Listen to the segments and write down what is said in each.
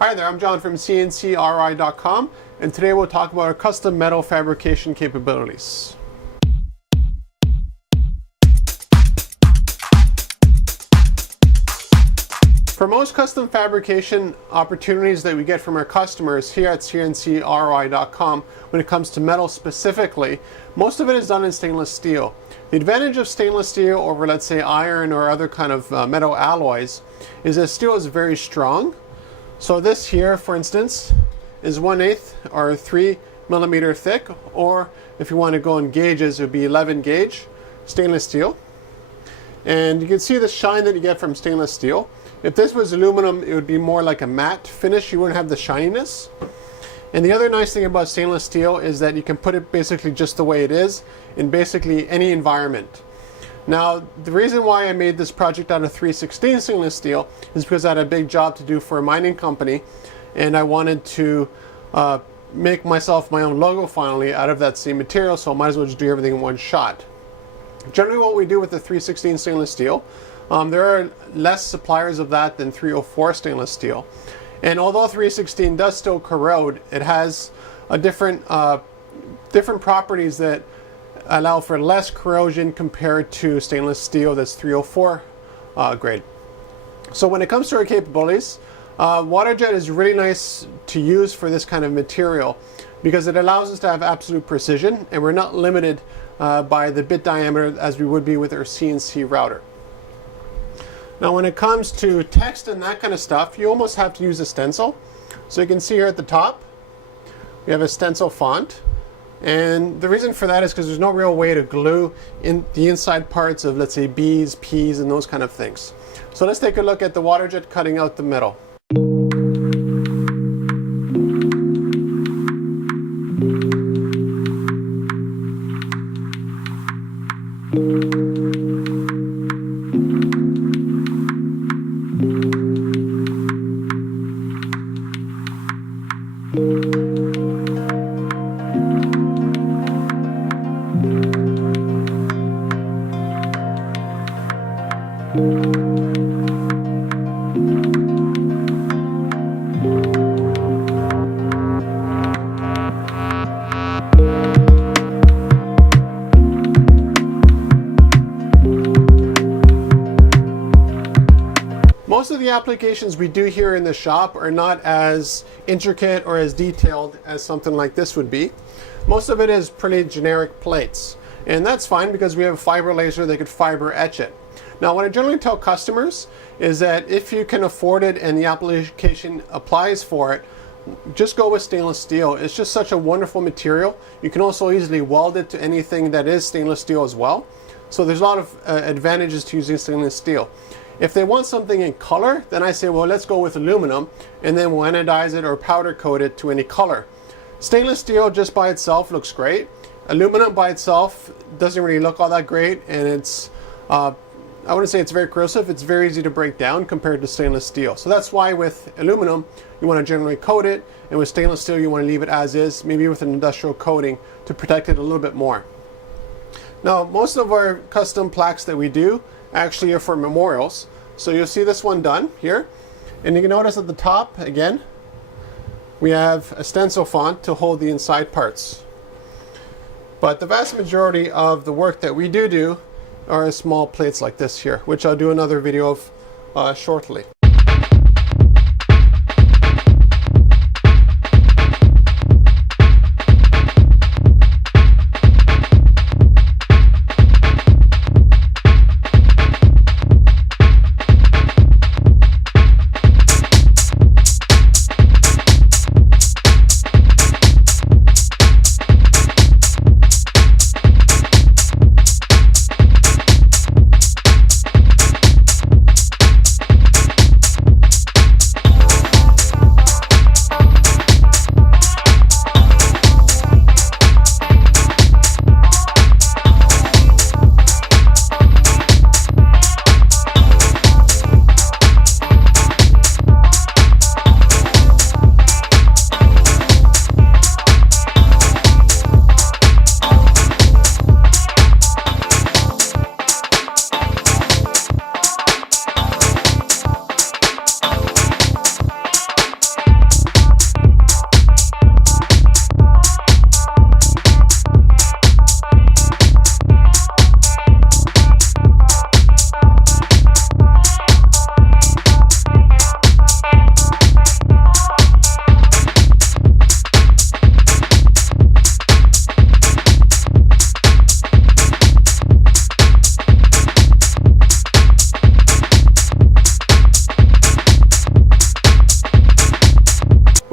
Hi there, I'm John from CNCKing.com, and today we'll talk about our custom metal fabrication capabilities. For most custom fabrication opportunities that we get from our customers here at CNCKing.com, when it comes to metal specifically, most of it is done in stainless steel. The advantage of stainless steel over, let's say, iron or other kind of metal alloys is that steel is very strong. So this here, for instance, is 1/8 or 3 millimeter thick, or if you want to go in gauges, it would be 11 gauge stainless steel. And you can see the shine that you get from stainless steel. If this was aluminum, it would be more like a matte finish. You wouldn't have the shininess. And the other nice thing about stainless steel is that you can put it basically just the way it is in basically any environment. Now, the reason why I made this project out of 316 stainless steel is because I had a big job to do for a mining company, and I wanted to make myself my own logo finally out of that same material, so I might as well just do everything in one shot. Generally what we do with the 316 stainless steel, there are less suppliers of that than 304 stainless steel. And although 316 does still corrode, it has a different properties that allow for less corrosion compared to stainless steel that's 304 grade. So when it comes to our capabilities, water jet is really nice to use for this kind of material because it allows us to have absolute precision, and we're not limited by the bit diameter as we would be with our CNC router. Now when it comes to text and that kind of stuff, you almost have to use a stencil. So you can see here at the top, we have a stencil font. And the reason for that is because there's no real way to glue in the inside parts of, let's say, B's, P's, and those kind of things. So let's take a look at the water jet cutting out the metal. Most of the applications we do here in the shop are not as intricate or as detailed as something like this would be. Most of it is pretty generic plates, and that's fine because we have a fiber laser that could fiber etch it. Now what I generally tell customers is that if you can afford it and the application applies for it, just go with stainless steel. It's just such a wonderful material. You can also easily weld it to anything that is stainless steel as well. So there's a lot of advantages to using stainless steel. If they want something in color, then I say, well, let's go with aluminum, and then we'll anodize it or powder coat it to any color. Stainless steel just by itself looks great. Aluminum by itself doesn't really look all that great, and it's, I wouldn't say it's very corrosive, it's very easy to break down compared to stainless steel. So that's why with aluminum, you want to generally coat it, and with stainless steel, you want to leave it as is, maybe with an industrial coating to protect it a little bit more. Now, most of our custom plaques that we do actually are for memorials. So you'll see this one done here, and you can notice at the top again we have a stencil font to hold the inside parts. But the vast majority of the work that we do are small plates like this here, which I'll do another video of shortly.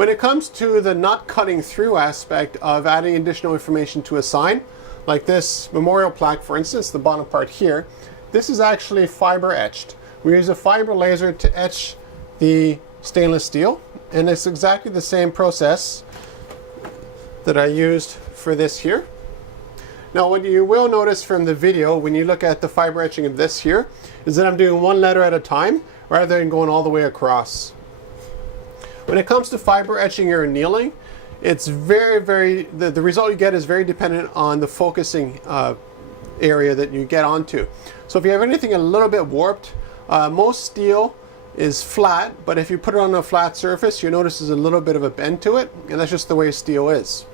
When it comes to the not cutting through aspect of adding additional information to a sign, like this memorial plaque for instance, the bottom part here, this is actually fiber etched. We use a fiber laser to etch the stainless steel, and it's exactly the same process that I used for this here. Now what you will notice from the video when you look at the fiber etching of this here is that I'm doing one letter at a time rather than going all the way across. When it comes to fiber etching or annealing, it's the result you get is very dependent on the focusing area that you get onto. So if you have anything a little bit warped, most steel is flat, but if you put it on a flat surface, you notice there's a little bit of a bend to it, and that's just the way steel is.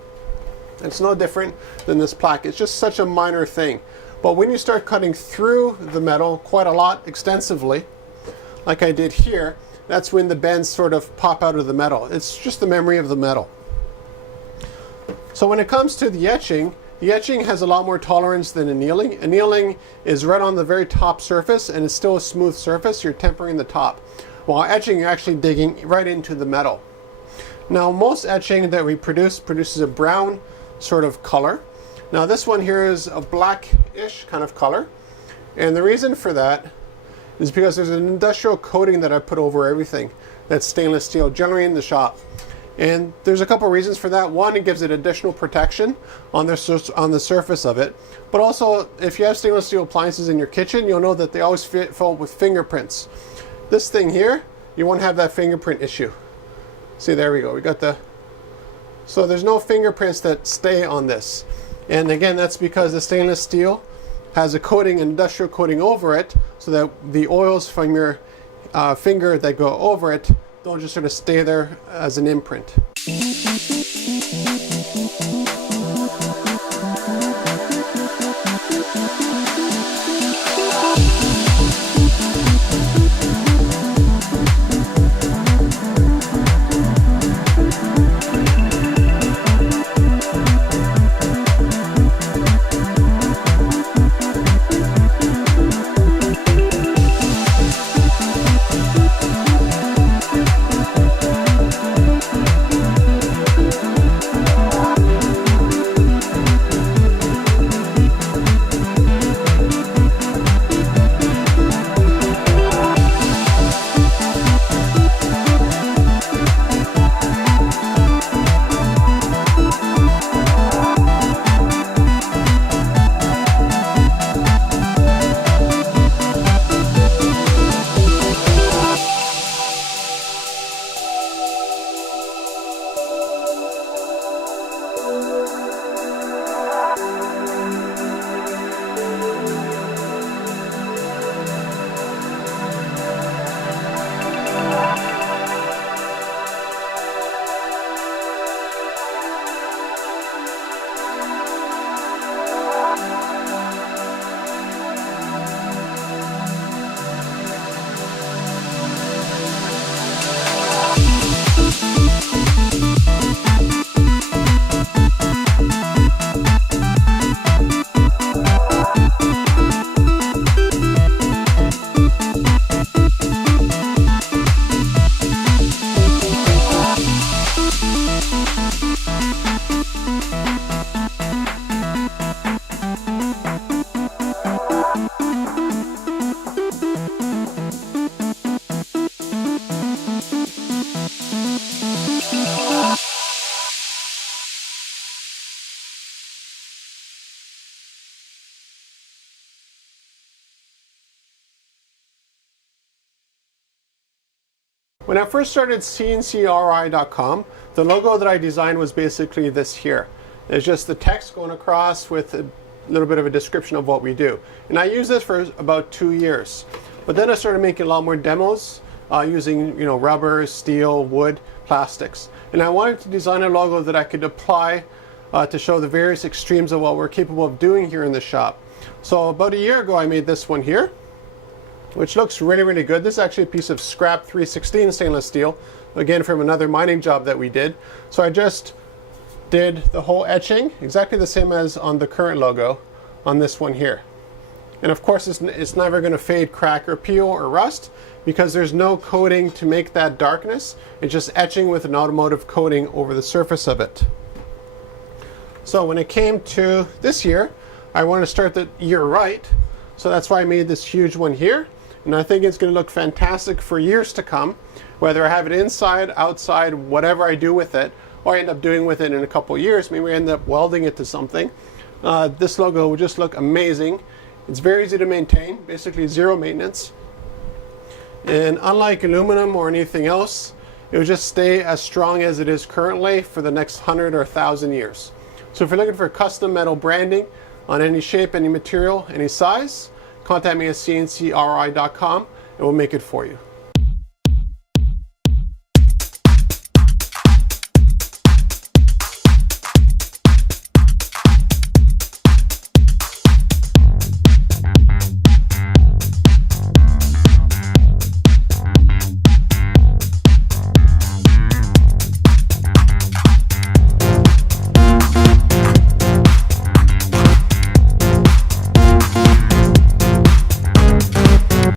It's no different than this plaque. It's just such a minor thing. But when you start cutting through the metal quite a lot extensively, like I did here, that's when the bends sort of pop out of the metal. It's just the memory of the metal. So when it comes to the etching has a lot more tolerance than annealing. Annealing is right on the very top surface, and it's still a smooth surface. You're tempering the top. While etching, you're actually digging right into the metal. Now most etching that we produces a brown sort of color. Now this one here is a blackish kind of color, and the reason for that is because there's an industrial coating that I put over everything that's stainless steel, generally in the shop. And there's a couple reasons for that. One, it gives it additional protection on the surface of it, but also if you have stainless steel appliances in your kitchen, you'll know that they always fill with fingerprints. This thing here, you won't have that fingerprint issue. See, there we go. We got so there's no fingerprints that stay on this. And again, that's because the stainless steel has a coating, an industrial coating over it, so that the oils from your finger that go over it don't just sort of stay there as an imprint. When I first started CNCKing.com, the logo that I designed was basically this here. It's just the text going across with a little bit of a description of what we do. And I used this for about 2 years. But then I started making a lot more demos using rubber, steel, wood, plastics. And I wanted to design a logo that I could apply to show the various extremes of what we're capable of doing here in the shop. So about a year ago I made this one here, which looks really, really good. This is actually a piece of scrap 316 stainless steel, again from another mining job that we did. So I just did the whole etching, exactly the same as on the current logo on this one here. And of course, it's never going to fade, crack, or peel, or rust, because there's no coating to make that darkness. It's just etching with an automotive coating over the surface of it. So when it came to this year, I want to start the year right. So that's why I made this huge one here. And I think it's going to look fantastic for years to come, whether I have it inside, outside, whatever I do with it, or I end up doing with it in a couple of years. Maybe I end up welding it to something. This logo will just look amazing. It's very easy to maintain, basically zero maintenance. And unlike aluminum or anything else, it will just stay as strong as it is currently for the next 100 or 1,000 years. So if you're looking for custom metal branding on any shape, any material, any size, contact me at CNCKing.com and we'll make it for you.